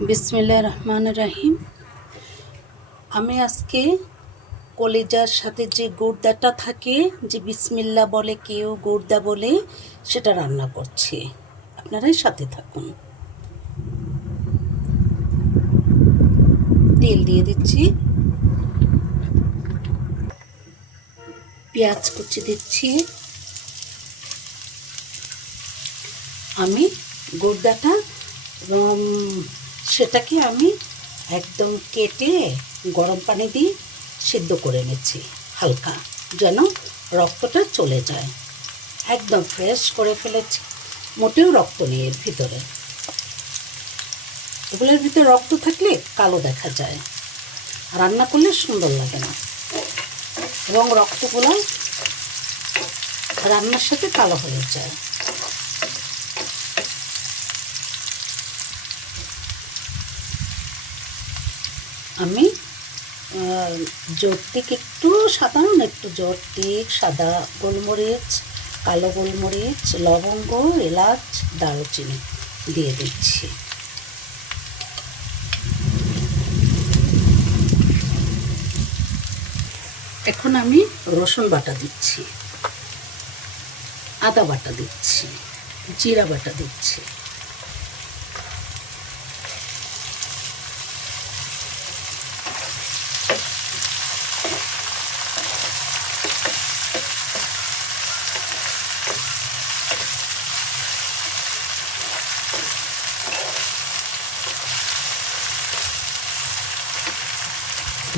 বিসমিল্লা রহমান রাহিম। আমি আজকে কলেজার সাথে যে গুড়দাটা থাকে, যে বিসমিল্লা বলে, কেউ গুড়দা বলে, সেটা রান্না করছি। আপনারাই সাথে থাকুন। তেল দিয়ে দিচ্ছি। পেঁয়াজ কুচি দিচ্ছি। আমি গুড়দাটা এবং সেটাকে আমি একদম কেটে গরম পানি দিয়ে সিদ্ধ করে নিচ্ছি, হালকা, যেন রক্তটা চলে যায়। একদম ফ্রেশ করে ফেলেছি, মোটেও রক্ত নেই এর ভিতরে। এগুলোর ভিতরে রক্ত থাকলে কালো দেখা যায়, রান্না করলে সুন্দর লাগে না। এবং রক্তগুলো রান্নার সাথে কালো হয়ে যায়। আমি জর্তিক একটু সাধারণ, একটু জর্তিক সাদা গোলমরিচ, কালো গোলমরিচ, লবঙ্গ, এলাচ, দারুচিনি দিয়ে দিচ্ছি। এখন আমি রসুন বাটা দিচ্ছি, আদা বাটা দিচ্ছি, জিরা বাটা দিচ্ছি।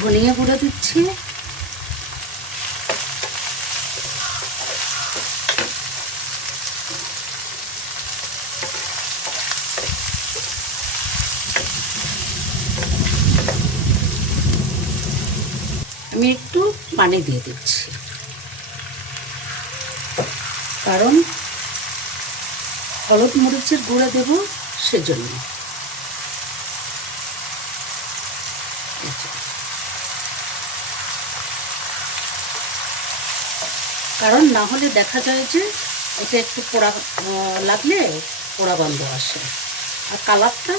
ধনিয়া গুঁড়ো দিচ্ছি। আমি একটু পানি দিয়ে দিচ্ছি। কারণ হলুদ মরিচের গুঁড়া দেব সেজন্য এই যে। কারণ না হলে দেখা যায় যে এটা একটু পোড়া লাগলে পোড়া গন্ধ আসে। আর কালারটা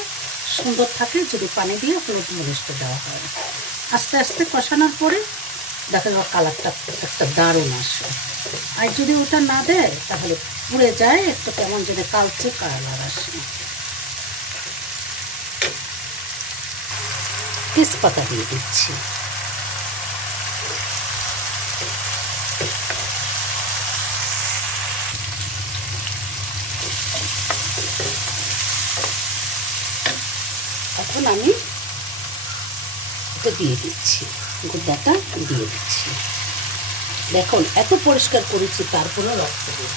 সুন্দর থাকে যদি পানি দিয়ে হলুদ মরিচটা দেওয়া হয়। আস্তে আস্তে কষানোর পরে দেখা যাবে কালারটা একটা দারুণ আসে। আর যদি ওটা না দেয়, তাহলে পুড়ে যায়, একটু কেমন যেন কালচে কালার আসে। তেজপাতা দিয়ে দিচ্ছি। এখন আমি এটা দিয়ে দিচ্ছি গুদ্দাটা দিয়ে দিচ্ছি দেখুন, এত পরিষ্কার করেছি তারপরে রক্ত হয়।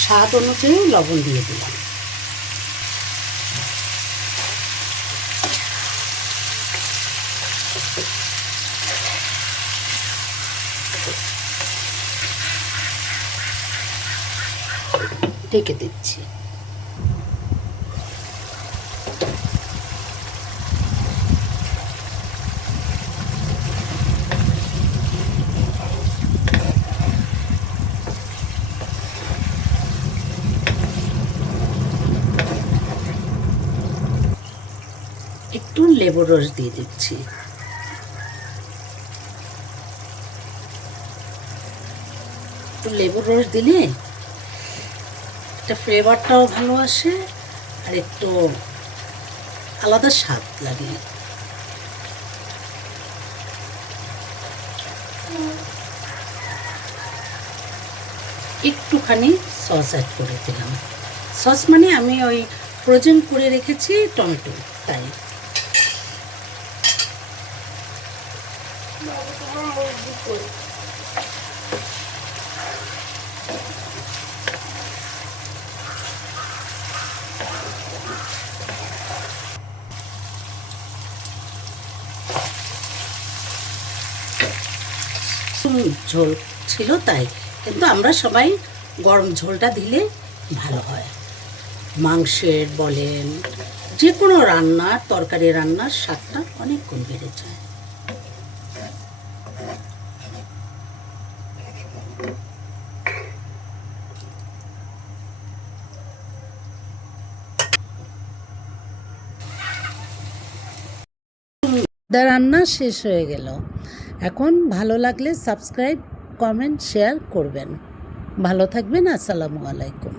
স্বাদ অনুযায়ী লবণ দিয়ে দিলাম ঢেকে দিচ্ছি। একটু লেবুর রস দিয়ে দিচ্ছি। একটু লেবুর রস দিলে একটা ফ্লেভারটাও ভালো আসে আর একটু আলাদা স্বাদ লাগে। একটুখানি সস অ্যাড করে দিলাম। সস মানে আমি ওই ফ্রোজেন করে রেখেছি টমেটো, তাই। রসুন ঝোল ছিল তাই। কিন্তু আমরা সবাই গরম ঝোলটা দিলে ভালো হয়। মাংসের বলেন যে কোনো রান্নার তরকারি রান্নার স্বাদটা অনেক কম বেড়ে যায়। রান্না শেষ হয়ে গেল। এখন ভালো লাগলে সাবস্ক্রাইব কমেন্ট শেয়ার করবেন। ভালো থাকবেন আসসালামু আলাইকুম।